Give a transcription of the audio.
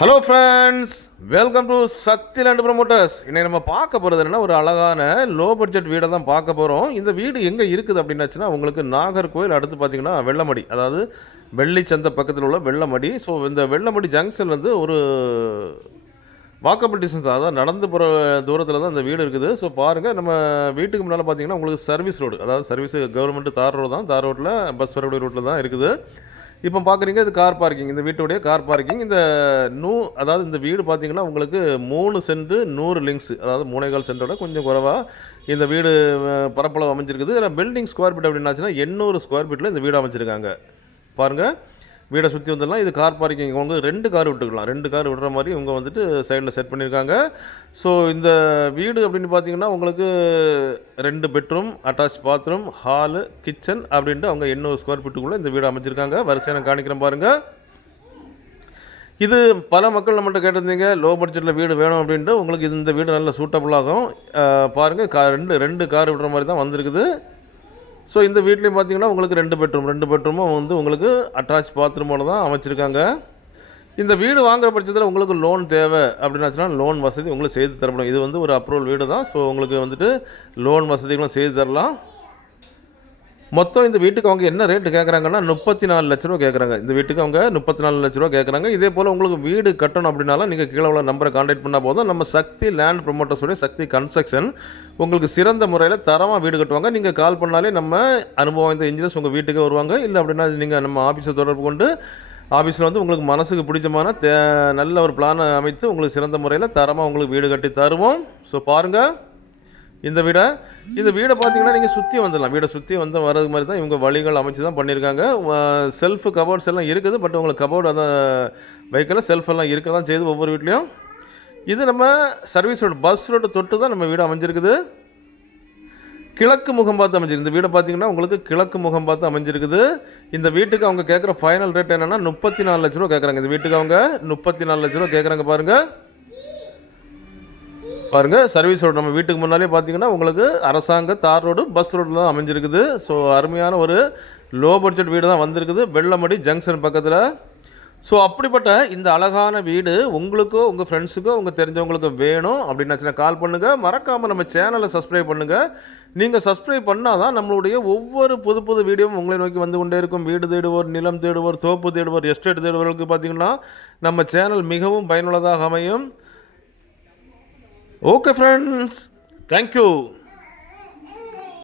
Hello friends, welcome to Shakti land promoters. இன்னைக்கு நம்ம பார்க்க போகிறது என்னென்னா, ஒரு அழகான லோ பட்ஜெட் வீடை தான் பார்க்க போகிறோம். இந்த வீடு எங்கே இருக்குது அப்படின்னாச்சுன்னா, உங்களுக்கு நாகர்கோவில் அடுத்து பார்த்தீங்கன்னா வெள்ளமடி, அதாவது வெள்ளிச்சந்தை பக்கத்தில் உள்ள வெள்ளமடி. ஸோ இந்த வெள்ளமடி ஜங்ஷன் வந்து ஒரு வாக்கபிள் டிஸ்டன்ஸ், அதாவது நடந்து போகிற தூரத்தில் தான் இந்த வீடு இருக்குது. ஸோ பாருங்கள், நம்ம வீட்டுக்கு முன்னால் பார்த்தீங்கன்னா உங்களுக்கு சர்வீஸ் ரோடு, அதாவது சர்வீஸ் கவர்மெண்ட் தார் ரோடு தான், தார் ரோட்டில் பஸ் வரக்கூடிய ரோட்டில் தான் இருக்குது. இப்போ பார்க்குறீங்க, இது கார் பார்க்கிங், இந்த வீட்டுடைய கார் பார்க்கிங். அதாவது இந்த வீடு பார்த்தீங்கன்னா உங்களுக்கு 3 சென்ட் 100 லிங்க்ஸ், அதாவது 3.25 சென்ட்டோட கொஞ்சம் குறைவாக இந்த வீடு பரப்பளவு அமைஞ்சிருக்குது. இதில் பில்டிங் ஸ்கொயர் ஃபீட் அப்படின்னாச்சுன்னா 800 ஸ்கொயர் ஃபீட்டில் இந்த வீடு அமைச்சிருக்காங்க. பாருங்கள், வீடை சுற்றி வந்துடலாம். இது கார் பார்க்கிங், இவங்க 2 கார் விட்டுக்கலாம், 2 கார் விடுற மாதிரி இவங்க வந்துட்டு சைடில் செட் பண்ணியிருக்காங்க. ஸோ இந்த வீடு அப்படின்னு பார்த்தீங்கன்னா உங்களுக்கு 2 bedroom, attach bathroom, hall, kitchen அப்படின்ட்டு அவங்க 800 ஸ்கொயர் ஃபீட்டுக்குள்ளே இந்த வீடு அமைச்சிருக்காங்க. வரிசையாக நான் காணிக்கிறேன் பாருங்கள். இது பல மக்கள் நம்மள்கிட்ட கேட்டிருந்தீங்க, லோ பட்ஜெட்டில் வீடு வேணும் அப்படின்ட்டு. உங்களுக்கு இந்த வீடு நல்ல சூட்டபுளாகும். பாருங்கள், ரெண்டு கார் விடுற மாதிரி தான் வந்திருக்குது. ஸோ இந்த வீட்லேயும் பார்த்தீங்கன்னா உங்களுக்கு 2 பெட்ரூமும் வந்து உங்களுக்கு அட்டாச் பாத்ரூமோடு தான் அமைச்சிருக்காங்க. இந்த வீடு வாங்குகிற பட்சத்தில் உங்களுக்கு லோன் தேவை அப்படின்னாச்சுன்னா லோன் வசதி உங்களுக்கு செய்து தரப்படும். இது வந்து ஒரு அப்ரூவல் வீடு தான். ஸோ உங்களுக்கு வந்துட்டு லோன் வசதிகளும் செய்து தரலாம். மொத்தம் இந்த வீட்டுக்கு அவங்க என்ன ரேட்டு கேட்குறாங்கன்னா 34 லட்ச ரூபா கேட்குறாங்க. இந்த வீட்டுக்கு அவங்க 34 லட்ச ரூபா கேட்குறாங்க. இதே போல் உங்களுக்கு வீடு கட்டணும் அப்படின்னாலும் நீங்கள் கீழே உள்ள நம்பரை கான்டாக்ட் பண்ணால் போதும். நம்ம சக்தி லேண்ட் ப்ரொமோட்டர்ஸுடைய சக்தி கன்ஸ்ட்ரக்ஷன் உங்களுக்கு சிறந்த முறையில் தரமாக வீடு கட்டுவாங்க. நீங்கள் கால் பண்ணாலே நம்ம அனுபவம் இந்த இன்ஜினியர்ஸ் உங்கள் வீட்டுக்கு வருவாங்க. இல்லை அப்படின்னா நீங்கள் நம்ம ஆஃபீஸை தொடர்பு கொண்டு ஆஃபீஸில் வந்து உங்களுக்கு மனசுக்கு பிடிச்சமான நல்ல ஒரு பிளானை அமைத்து உங்களுக்கு சிறந்த முறையில் தரமாக உங்களுக்கு வீடு கட்டி தருவோம். ஸோ பாருங்கள், இந்த வீடை பார்த்தீங்கன்னா நீங்கள் சுற்றி வந்துடலாம். வீடை சுற்றி வந்து வர்றது மாதிரி தான் இவங்க வழிகள் அமைச்சு தான் பண்ணியிருக்காங்க. செல்ஃபு கபோர்ட்ஸ் எல்லாம் இருக்குது. பட் உங்களுக்கு கபோர்டு அந்த வெஹிக்கிளில் செல்ஃப் எல்லாம் இருக்க தான் செய்யுது ஒவ்வொரு வீட்லேயும். இது நம்ம சர்வீஸ் ரோடு, பஸ் ரோடு தொட்டு தான் நம்ம வீடு அமைஞ்சிருக்குது. கிழக்கு முகம் பார்த்து அமைஞ்சிருக்கு. இந்த வீடை பார்த்தீங்கன்னா உங்களுக்கு கிழக்கு முகம் பார்த்து அமைஞ்சிருக்குது. இந்த வீட்டுக்கு அவங்க கேட்குற ஃபைனல் ரேட் என்னென்னா 34 லட்ச ரூபா கேட்குறாங்க. இந்த வீட்டுக்கு அவங்க 34 லட்ச ரூபா கேட்குறாங்க. பாருங்கள், சர்வீஸ் ரோடு நம்ம வீட்டுக்கு முன்னாலே பார்த்தீங்கன்னா உங்களுக்கு அரசாங்க தார் ரோடு, பஸ் ரோடு தான் அமைஞ்சிருக்குது. ஸோ அருமையான ஒரு லோ பட்ஜெட் வீடு தான் வந்திருக்குது வெள்ளமடி ஜங்ஷன் பக்கத்தில். ஸோ அப்படிப்பட்ட இந்த அழகான வீடு உங்களுக்கோ உங்கள் ஃப்ரெண்ட்ஸுக்கோ உங்கள் தெரிஞ்சவங்களுக்கு வேணும் அப்படின்னாச்சுன்னா கால் பண்ணுங்கள். மறக்காமல் நம்ம சேனலை சப்ஸ்கிரைப் பண்ணுங்கள். நீங்கள் சப்ஸ்கிரைப் பண்ணால் தான் நம்மளுடைய ஒவ்வொரு புது வீடியோவும் உங்களை நோக்கி வந்து கொண்டே இருக்கும். வீடு தேடுவோர், நிலம் தேடுவோர், தோப்பு தேடுவோர், எஸ்டேட் தேடுவோர்களுக்கு பார்த்திங்கன்னா நம்ம சேனல் மிகவும் பயனுள்ளதாக அமையும். Okay friends, thank you.